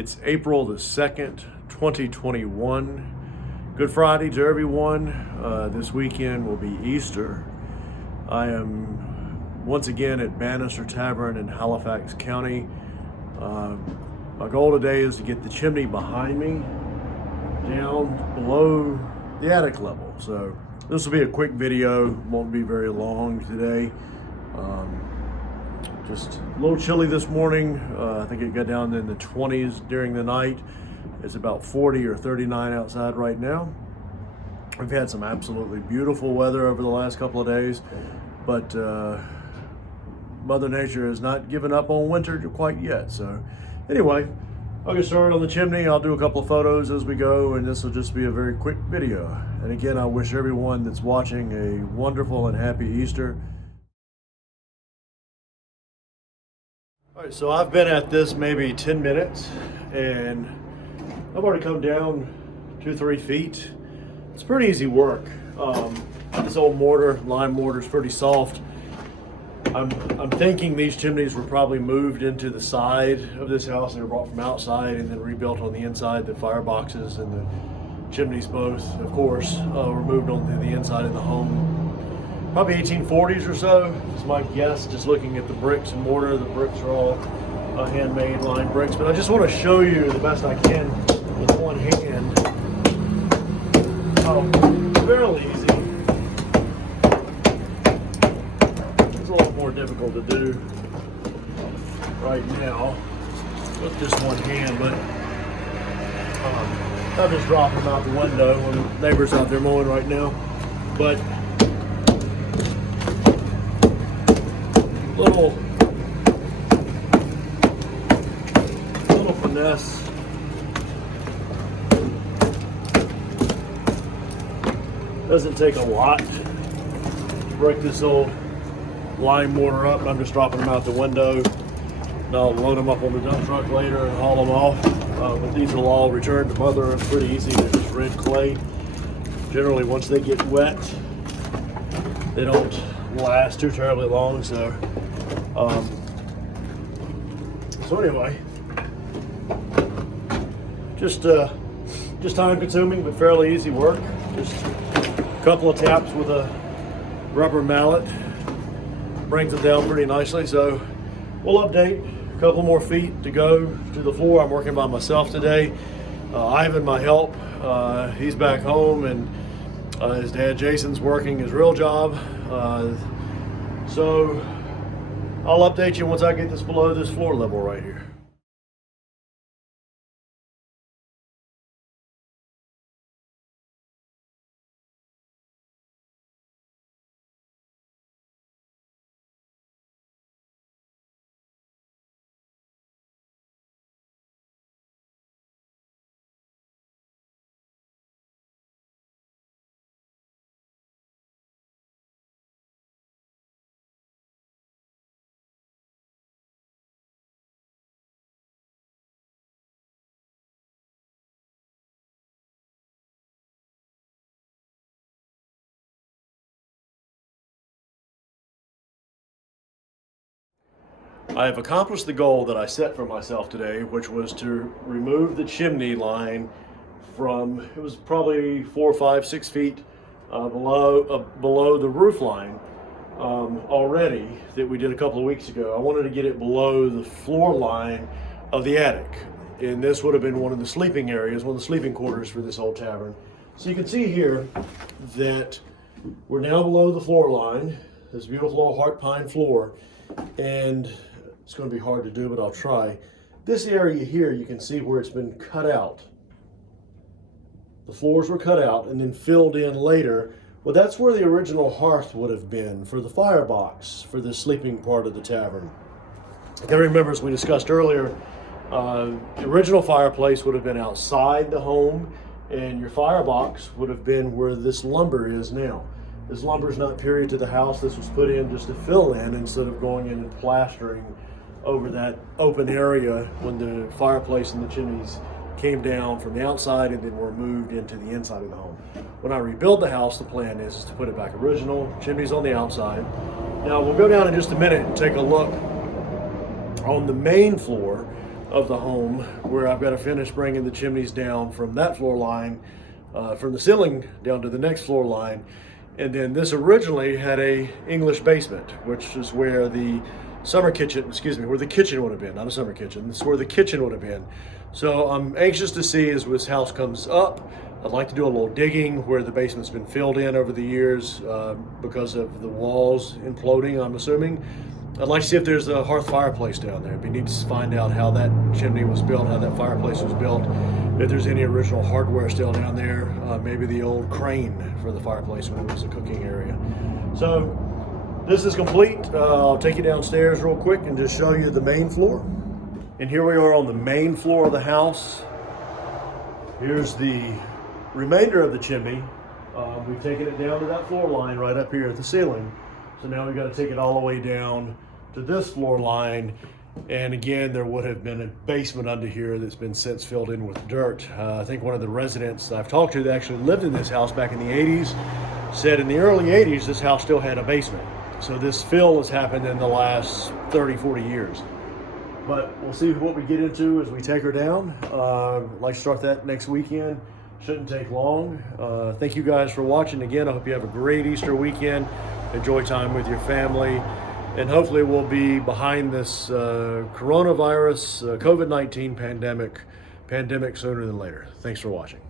It's April the 2nd, 2021. Good Friday to everyone. This weekend will be Easter. I am once again at Bannister Tavern in Halifax County. My goal today is to get the chimney behind me down below the attic level. So this will be a quick video, won't be very long today. Just a little chilly this morning. I think it got down in the 20s during the night. It's about 40 or 39 outside right now. We've had some absolutely beautiful weather over the last couple of days, but Mother Nature has not given up on winter quite yet. So anyway, I'll get started on the chimney. I'll do a couple of photos as we go, and this will just be a very quick video. And again, I wish everyone that's watching a wonderful and happy Easter. All right, so I've been at this maybe 10 minutes, and I've already come down 2-3 feet. It's pretty easy work. This old mortar, lime mortar, is pretty soft. I'm thinking these chimneys were probably moved into the side of this house. They were brought from outside and then rebuilt on the inside. The fireboxes and the chimneys both, of course, were moved onto the inside of the home. Probably 1840s or so is my guess, just looking at the bricks and mortar. The bricks are all handmade lime bricks, but I just want to show you the best I can with one hand. Fairly easy. It's a little more difficult to do right now with just one hand, but I'll just drop them out the window when the neighbor's out there mowing right now. But little finesse. Doesn't take a lot to break this old lime mortar up. I'm just dropping them out the window, and I'll load them up on the dump truck later and haul them off. But these will all return to mother. It's pretty easy. They're just red clay. Generally, once they get wet, they don't last too terribly long. So anyway, just time consuming but fairly easy work. Just a couple of taps with a rubber mallet brings it down pretty nicely. So we'll update. A couple more feet to go to the floor. I'm working by myself today. Ivan, my help, he's back home, and his dad Jason's working his real job. So I'll update you once I get this below this floor level right here. I have accomplished the goal that I set for myself today, which was to remove the chimney line from, it was probably 4, 5, 6 feet below the roof line already, that we did a couple of weeks ago. I wanted to get it below the floor line of the attic, and this would have been one of the sleeping areas, one of the sleeping quarters for this old tavern. So you can see here that we're now below the floor line, this beautiful old heart pine floor, and it's going to be hard to do, but I'll try. This area here, you can see where it's been cut out. The floors were cut out and then filled in later. Well, that's where the original hearth would have been for the firebox for the sleeping part of the tavern. I remember, as we discussed earlier, the original fireplace would have been outside the home, and your firebox would have been where this lumber is now. This lumber is not period to the house. This was put in just to fill in instead of going in and plastering over that open area when the fireplace and the chimneys came down from the outside and then were moved into the inside of the home. When I rebuild the house, the plan is to put it back original, chimneys on the outside. Now we'll go down in just a minute and take a look on the main floor of the home, where I've got to finish bringing the chimneys down from that floor line, from the ceiling down to the next floor line. And then this originally had a English basement, which is where the summer kitchen, where the kitchen would have been, not a summer kitchen. This is where the kitchen would have been. So I'm anxious to see as this house comes up. I'd like to do a little digging where the basement's been filled in over the years because of the walls imploding, I'm assuming. I'd like to see if there's a hearth fireplace down there. It'd be neat to find out how that chimney was built, how that fireplace was built, if there's any original hardware still down there, maybe the old crane for the fireplace when it was a cooking area. So this is complete. I'll take you downstairs real quick and just show you the main floor. And here we are on the main floor of the house. Here's the remainder of the chimney. We've taken it down to that floor line right up here at the ceiling. So now we've got to take it all the way down to this floor line. And again, there would have been a basement under here that's been since filled in with dirt. I think one of the residents I've talked to that actually lived in this house back in the 80s said in the early 80s this house still had a basement. So this fill has happened in the last 30, 40 years. But we'll see what we get into as we take her down. I'd like to start that next weekend. Shouldn't take long. Thank you guys for watching. Again, I hope you have a great Easter weekend. Enjoy time with your family. And hopefully we'll be behind this coronavirus, COVID-19 pandemic sooner than later. Thanks for watching.